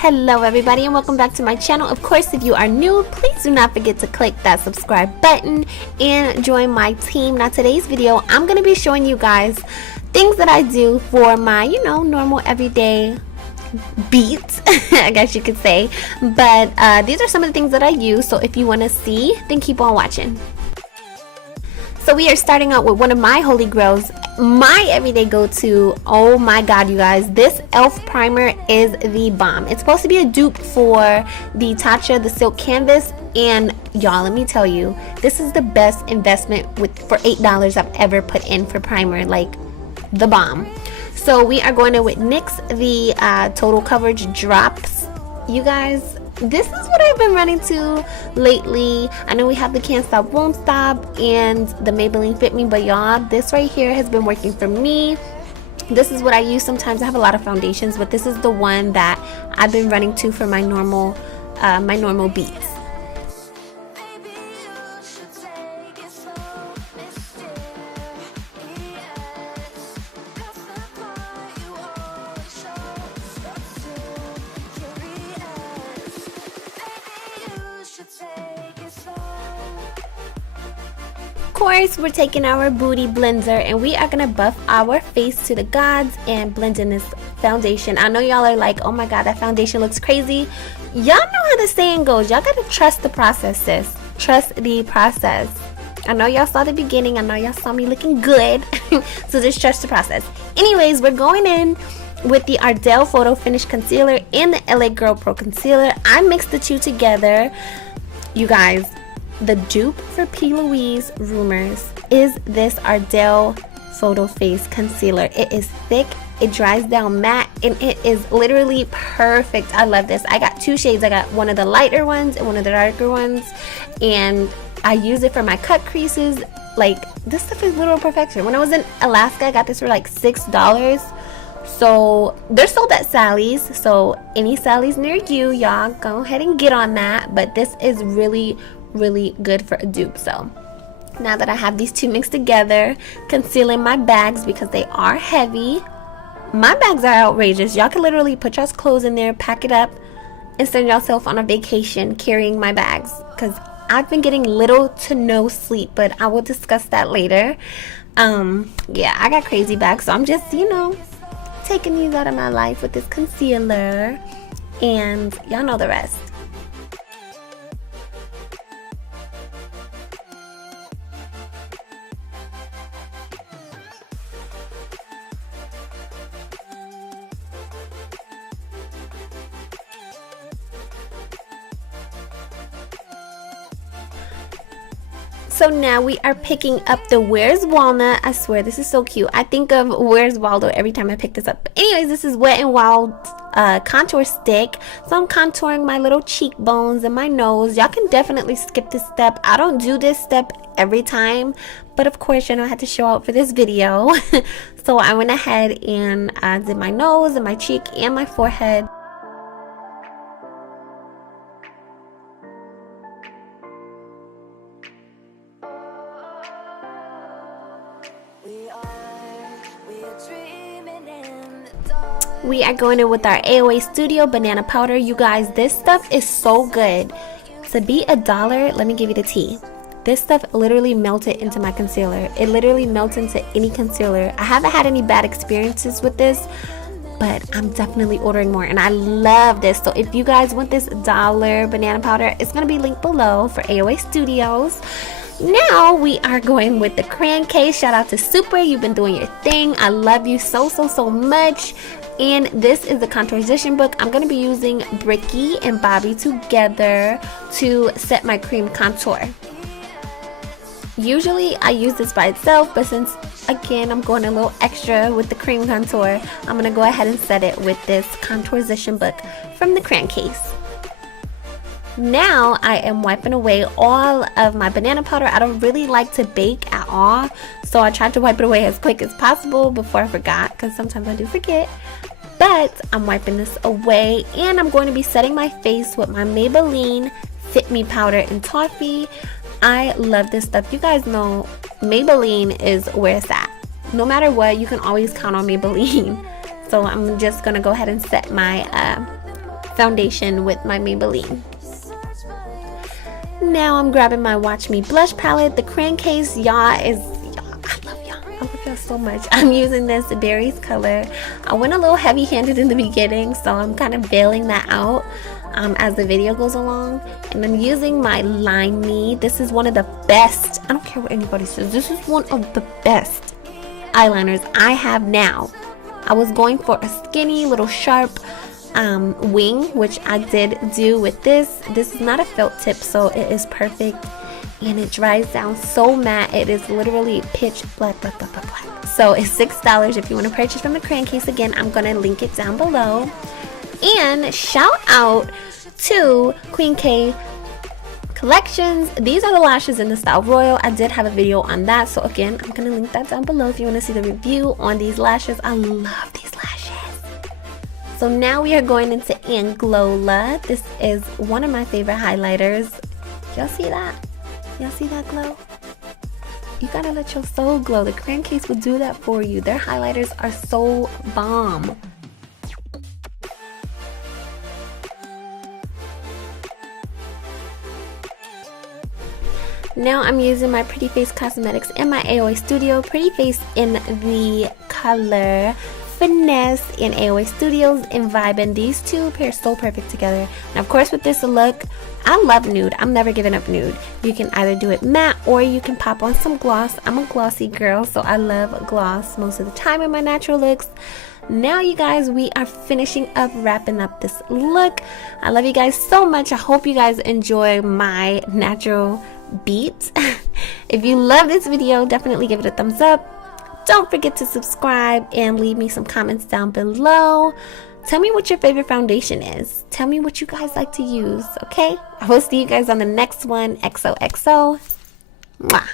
Hello everybody and welcome back to my channel. Of course, if you are new, please do not forget to click that subscribe button and join my team. Now today's video, I'm going to be showing you guys things that I do for my, normal everyday beats, I guess you could say. But these are some of the things that I use, so if you want to see, then keep on watching. So we are starting out with one of my holy grails, my everyday go-to. Oh my god, you guys, this e.l.f. primer is the bomb. It's supposed to be a dupe for the Tatcha, the silk canvas, and y'all, let me tell you, this is the best investment for $8 I've ever put in for primer, like the bomb. So we are going in with NYX, the Total Coverage Drops. You guys, this is what I've been running to lately. I know we have the Can't Stop Won't Stop and the Maybelline Fit Me, but y'all, this right here has been working for me. This is what I use. Sometimes I have a lot of foundations, but this is the one that I've been running to for my normal beats. Of course, we're taking our booty blender and we are gonna buff our face to the gods and blend in this foundation. I know y'all are like, oh my god, that foundation looks crazy. Y'all know how the saying goes. Y'all gotta trust the process, sis. Trust the process. I know y'all saw the beginning. I know y'all saw me looking good. So just trust the process. Anyways, we're going in with the Ardell Photo Finish Concealer and the LA Girl Pro Concealer. I mixed the two together. You guys, the dupe for P. Louise Rumors is this Ardell Photo Face Concealer. It is thick, it dries down matte, and it is literally perfect. I love this. I got two shades. I got one of the lighter ones and one of the darker ones, and I use it for my cut creases. Like, this stuff is literal perfection. When I was in Alaska, I got this for like $6. So they're sold at Sally's, so any Sally's near you, y'all go ahead and get on that. But this is really good for a dupe. So now that I have these two mixed together, concealing my bags because they are heavy. My bags are outrageous. Y'all can literally put y'all's clothes in there, pack it up, and send yourself on a vacation carrying my bags, because I've been getting little to no sleep, but I will discuss that later. Yeah, I got crazy bags, so I'm just, taking these out of my life with this concealer, and y'all know the rest. So now we are picking up the Where's Walnut. I swear, this is so cute. I think of Where's Waldo every time I pick this up. But anyways, this is Wet n Wild contour stick. So I'm contouring my little cheekbones and my nose. Y'all can definitely skip this step. I don't do this step every time, but of course, I had to show out for this video. So I went ahead and did my nose and my cheek and my forehead. We are going in with our AOA Studio Banana Powder. You guys, this stuff is so good. To be $1, let me give you the tea. This stuff literally melted into my concealer. It literally melts into any concealer. I haven't had any bad experiences with this, but I'm definitely ordering more, and I love this. So if you guys want this $1 banana powder, it's going to be linked below for AOA Studios. Now we are going with the crayon case. Shout out to Super. You've been doing your thing. I love you so much. And this is the Contourization book. I'm going to be using Bricky and Bobby together to set my cream contour. Usually I use this by itself, but since, again, I'm going a little extra with the cream contour, I'm going to go ahead and set it with this Contourization book from the crayon case. Now I am wiping away all of my banana powder. I don't really like to bake at all, so I tried to wipe it away as quick as possible before I forgot, because sometimes I do forget. But I'm wiping this away, and I'm going to be setting my face with my Maybelline Fit Me Powder in Toffee. I love this stuff. You guys know Maybelline is where it's at. No matter what, you can always count on Maybelline. So I'm just going to go ahead and set my foundation with my Maybelline. Now I'm grabbing my Watch Me blush palette. The crankcase, y'all, I love y'all so much. I'm using this Berries color. I went a little heavy-handed in the beginning, so I'm kind of bailing that out as the video goes along. And I'm using my Line Me. This is one of the best, I don't care what anybody says, this is one of the best eyeliners I have now. I was going for a skinny little sharp wing, which I did do with this. This is not a felt tip, so it is perfect, and it dries down so matte. It is literally pitch black. So it's $6 if you want to purchase from the crankcase. Again, I'm gonna link it down below. And shout out to Queen K Collections. These are the lashes in the style Royal. I did have a video on that, so again, I'm gonna link that down below if you want to see the review on these lashes. I love these lashes. So now we are going into Anglola. This is one of my favorite highlighters. Y'all see that? Y'all see that glow? You gotta let your soul glow. The crankcase will do that for you. Their highlighters are so bomb. Now I'm using my Pretty Face Cosmetics and my AOA Studio Pretty Face in the color Finesse in AOA Studios and Vibin'. These two pair so perfect together. And of course with this look, I love nude. I'm never giving up nude. You can either do it matte or you can pop on some gloss. I'm a glossy girl, so I love gloss most of the time in my natural looks. Now you guys, we are finishing up, wrapping up this look. I love you guys so much. I hope you guys enjoy my natural beat. If you love this video, definitely give it a thumbs up. Don't forget to subscribe and leave me some comments down below. Tell me what your favorite foundation is. Tell me what you guys like to use, okay? I will see you guys on the next one. XOXO. Mwah.